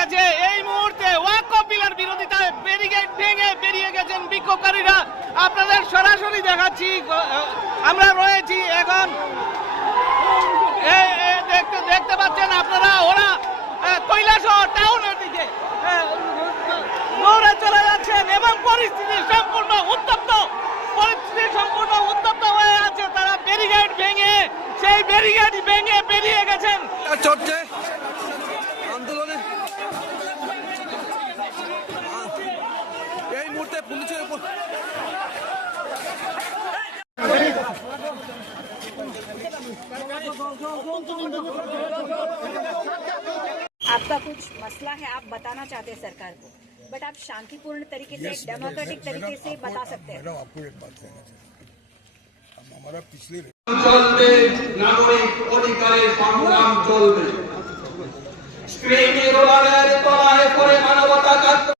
গেছে। এই মুহূর্তে ওয়াকফ বিলের বিরোধিতায় ব্যারিকেড ভেঙে বেরিয়ে গেছেন বিক্ষোভকারীরা। আপনাদের সরাসরি দেখাচ্ছি, আমরা রয়েছি এখন, দেখতে পাচ্ছেন আপনারা, ওরা কৈলাসহর টাউনের দিকে দৌড়ে চলে যাচ্ছেন এবং পরিস্থিতি সম্পূর্ণ উত্তপ্ত হয়ে আছে। তারা ব্যারিকেড ভেঙে, সেই ব্যারিকেড ভেঙে বেরিয়ে গেছেন। চলছে আন্দোলনে, এই মুহূর্তে পুলিশের উপর आपका कुछ मसला है, आप बताना चाहते हैं सरकार को, बट आप शांतिपूर्ण तरीके से, डेमोक्रेटिक तरीके से बता सकते हैं। आपको एक बात कहना चाहते हैं, हमारा पिछले চলবে, নাগরিক অধিকারের সংগ্রাম চলবে। স্ক্রিনে রোলারের তলায় পড়ে মানবতা কাঁদবে।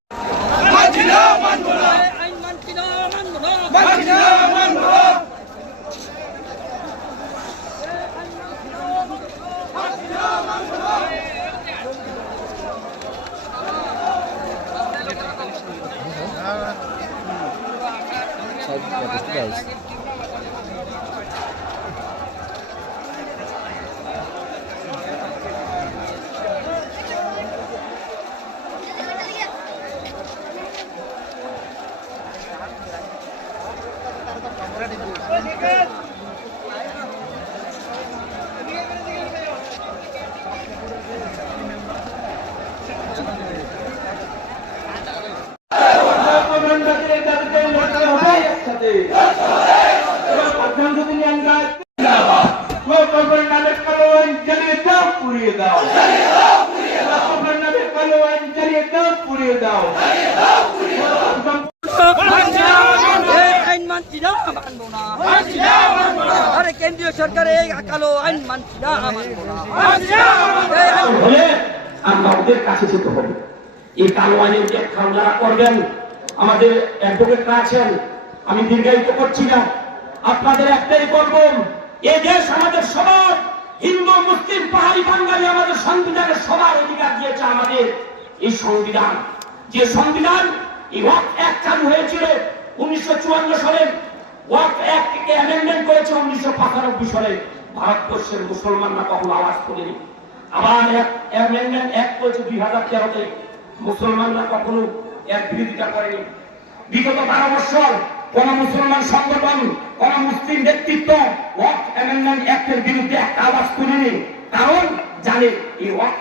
কেন্দ্রীয় সরকার এই কালো আইন মানছি না। আমরা ওদের কাছে যেতে হবে। এই কালো আইনের ব্যাখ্যা যারা করবেন, আমাদের অ্যাডভোকেটরা আছেন, আমি দীর্ঘায়িত করছি না, আপনাদের একটাই করব, এই দেশ আমাদের সবার, হিন্দু মুসলিম পাহাড়ি বাঙালি, আমাদের সংবিধানের সবার অধিকার দিয়েছে। আমাদের এই সংবিধান, যে সংবিধান এই ওয়াকফ অ্যাক্ট চালু হয়েছিল 1954 সালে, ওয়াকফ অ্যাক্টকে অ্যামেন্ডমেন্ট করেছে 1995 সালে। ভারতবর্ষের মুসলমানরা কখনো আওয়াজ করেনি। আবার অ্যামেন্ডমেন্ট অ্যাক্ট করেছে 2013-তে, মুসলমানরা কখনো এর বিরোধিতা করেনি। বিগত 12 বছর কোন মুসলমান সংগঠন, কোন মুসলিম ব্যক্তিত্ব ওয়াকফ অ্যামেন্ডমেন্ট অ্যাক্টের বিরুদ্ধে একটা আওয়াজ করেনি, কারণ জানে এই ওয়াকফ